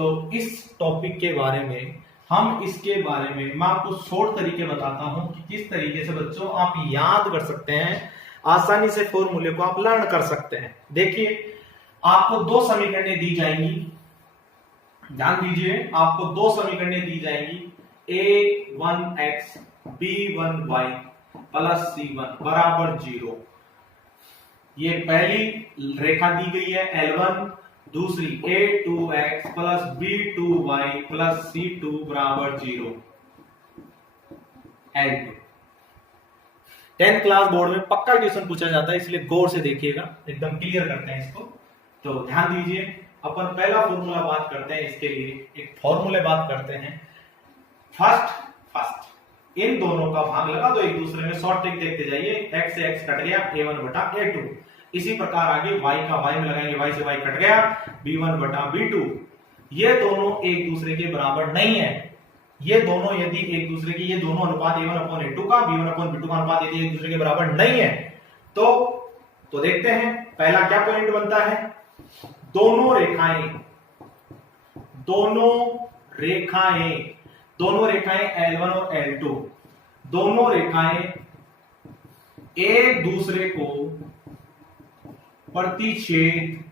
तो इस टॉपिक के बारे में इसके बारे में मैं आपको शॉर्ट तरीके बताता हूं कि किस तरीके से बच्चों आप याद कर सकते हैं, आसानी से फॉर्मूले को आप लर्न कर सकते हैं। देखिए, आपको दो समीकरणें दी जाएंगी, ध्यान दीजिए, आपको दो समीकरणें दी जाएंगी, a1x b1y प्लस c1 बराबर 0। ये पहली रेखा दी गई है L1, दूसरी a2x plus b2y plus c2 बराबर 0 L2। 10th क्लास बोर्ड में पक्का क्वेश्चन पूछा जाता है, इसलिए गौर से देखिएगा, एकदम क्लियर करते हैं इसको। तो ध्यान दीजिए, अपन पहला फॉर्मूला बात करते हैं, इसके लिए एक फॉर्मूले बात करते हैं। फर्स्ट इन दोनों का भाग लगा दो एक दूसरे में, शॉर्ट ट्रिक देखते जाइए, x से x कट गया, a1 बटा a2। इसी प्रकार आगे y का y में लगाएंगे, y से y कट गया, b1 बटा b2। ये दोनों एक दूसरे के बराबर नहीं है, ये दोनों यदि एक दूसरे की, ये दोनों अनुपात a1 अपॉन a2 का, b1 अपॉन b2 का अनुपात यदि एक दूसरे के बराबर नहीं है तो देखते हैं पहला क्या पॉइंट बनता है। दोनों रेखाएं L1 और L2, दोनों रेखाएं एक दूसरे को प्रतिच्छेद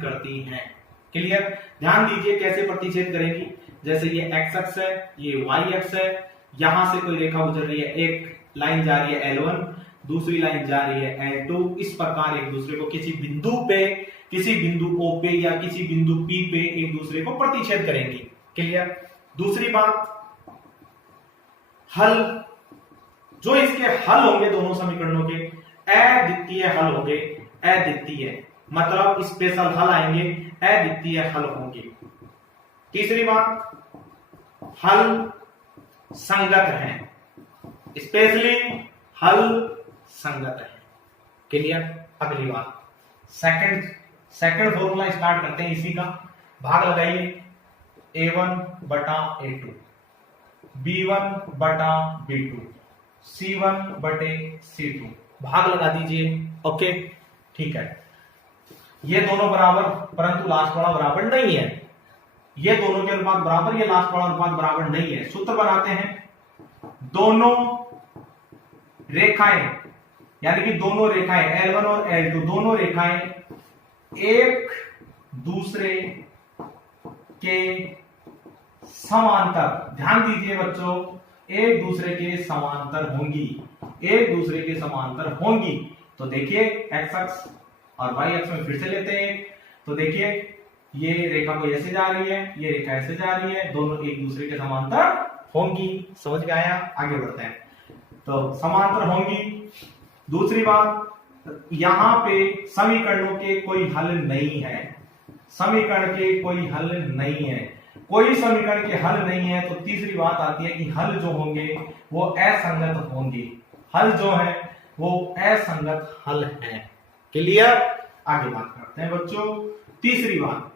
करती हैं, क्लियर। ध्यान दीजिए कैसे प्रतिच्छेद करेंगी, जैसे ये x अक्ष है, ये y अक्ष है, यहां से कोई रेखा गुजर रही है, एक लाइन जा रही है L1, दूसरी लाइन जा रही है L2। इस प्रकार एक दूसरे को किसी बिंदु O पे या किसी बिंदु P पे एक दूसरे को प्रतिच्छेद करेंगी, क्लियर। दूसरी बात, हल, जो इसके हल होंगे दोनों समीकरणों के अद्वितीय हल होंगे, अद्वितीय मतलब स्पेशल हल आएंगे, अद्वितीय हल होंगे। तीसरी बात, हल संगत हैं, स्पेशली हल संगत है, क्लियर। अगली बात, सेकंड फॉर्मूला स्टार्ट करते हैं, इसी का भाग लगाइए, a1 बटा a2, b1 बटा b2, c1 बटे c2, भाग लगा दीजिए, ओके, ठीक है। ये दोनों बराबर, परंतु लास्ट वाला बराबर नहीं है, ये दोनों के अनुपात बराबर, ये लास्ट वाला अनुपात बराबर नहीं है। सूत्र बनाते हैं, दोनों रेखाएं यानी कि दोनों रेखाएं L1 और L2, दोनों रेखाएं एक दूसरे के समांतर, ध्यान दीजिए बच्चों, एक दूसरे के समांतर होंगी, तो देखिए x अक्ष और y अक्ष में फिर से लेते हैं, तो देखिए ये रेखा कोई ऐसे जा रही है, ये रेखा ऐसे जा रही है, दोनों एक दूसरे के समांतर होंगी। समझ में आया? आगे बढ़ते हैं, तो समांतर होंगी। दूसरी बात, यहां पे समीकरणों के कोई हल नहीं है, कोई समीकरण के हल नहीं है, तो तीसरी बात आती है कि हल जो होंगे वो असंगत होंगे, हल जो है वो असंगत हल है, क्लियर। आगे बात करते हैं बच्चों, तीसरी बात,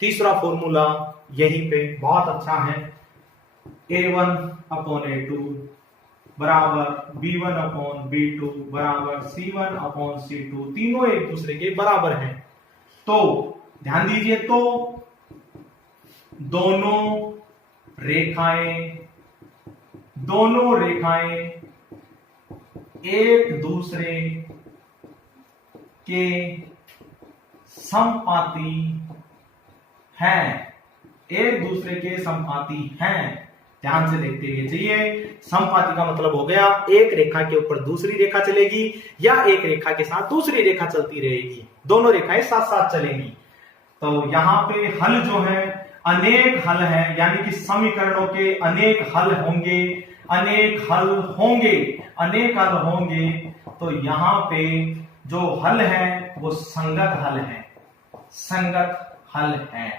तीसरा फॉर्मूला यहीं पे बहुत अच्छा है, a1 अपॉन a2 बराबर b1 अपॉन b2 बराबर c1 अपॉन c2, तीनों एक दूसरे के बराबर हैं। तो ध्यान दीजिए, तो दोनों रेखाएं एक दूसरे के समपाती हैं, ध्यान से देखते हुए चाहिए। समपाती का मतलब हो गया, एक रेखा के ऊपर दूसरी रेखा चलेगी या एक रेखा के साथ दूसरी रेखा चलती रहेगी, दोनों रेखाएं साथ साथ चलेंगी। तो यहां पे हल जो है अनेक हल है, यानी कि समीकरणों के अनेक हल होंगे, तो यहां पे जो हल है वो संगत हल है।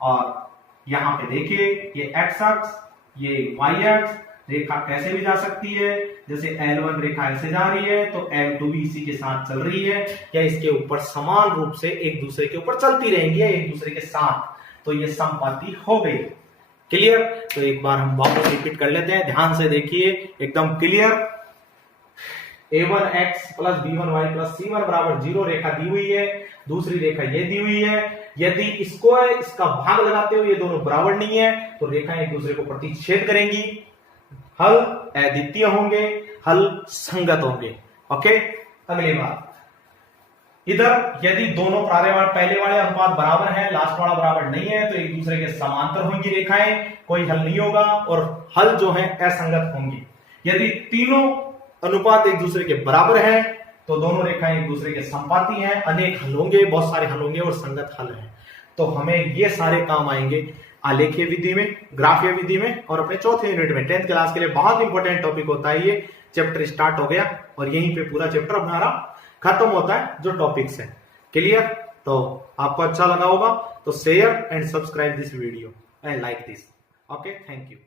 और यहां पे देखिए, ये x अक्ष, ये y अक्ष, रेखा कैसे भी जा सकती है, जैसे L1 रेखा ऐसे जा रही है तो L2 भी इसी के साथ चल रही है, या इसके ऊपर समान रूप से एक दूसरे के ऊपर चलती रहेंगी एक दूसरे के साथ, तो ये समपाती हो गई, क्लियर। तो एक बार हम वापस रिपीट कर लेते हैं, ध्यान से देखिए, एकदम clear. a1x plus b1y plus c1 बराबर 0 रेखा दी हुई है, दूसरी रेखा ये दी हुई है। यदि इसको इसका भाग लगाते हुए ये दोनों बराबर नहीं है तो रेखाएं एक दूसरे को प्रतिच्छेद करेंगी, हल अद्वितीय होंगे, हल संगत होंगे। ओके, अगली बात, इधर यदि दोनों पहले वाले अनुपात बराबर है, लास्ट वाला बराबर नहीं है, तो एक दूसरे के समांतर होंगी रेखाएं, कोई हल नहीं होगा और हल जो है असंगत होंगी। यदि तीनों अनुपात एक दूसरे के बराबर है तो दोनों रेखाएं एक दूसरे के संपाती हैं, अनेक हल होंगे, बहुत सारे हल होंगे और संगत हल है। तो हमें ये सारे काम आएंगे आलेखीय विधि में, ग्राफीय विधि में और अपने चौथे यूनिट में। 10th क्लास के लिए बहुत इंपॉर्टेंट टॉपिक होता है ये। चैप्टर स्टार्ट हो गया और यहीं पे पूरा चैप्टर हमारा खत्म होता है जो टॉपिक्स है। क्लियर? तो आपको अच्छा लगा होगा तो share and subscribe this video and like this. Okay, thank you.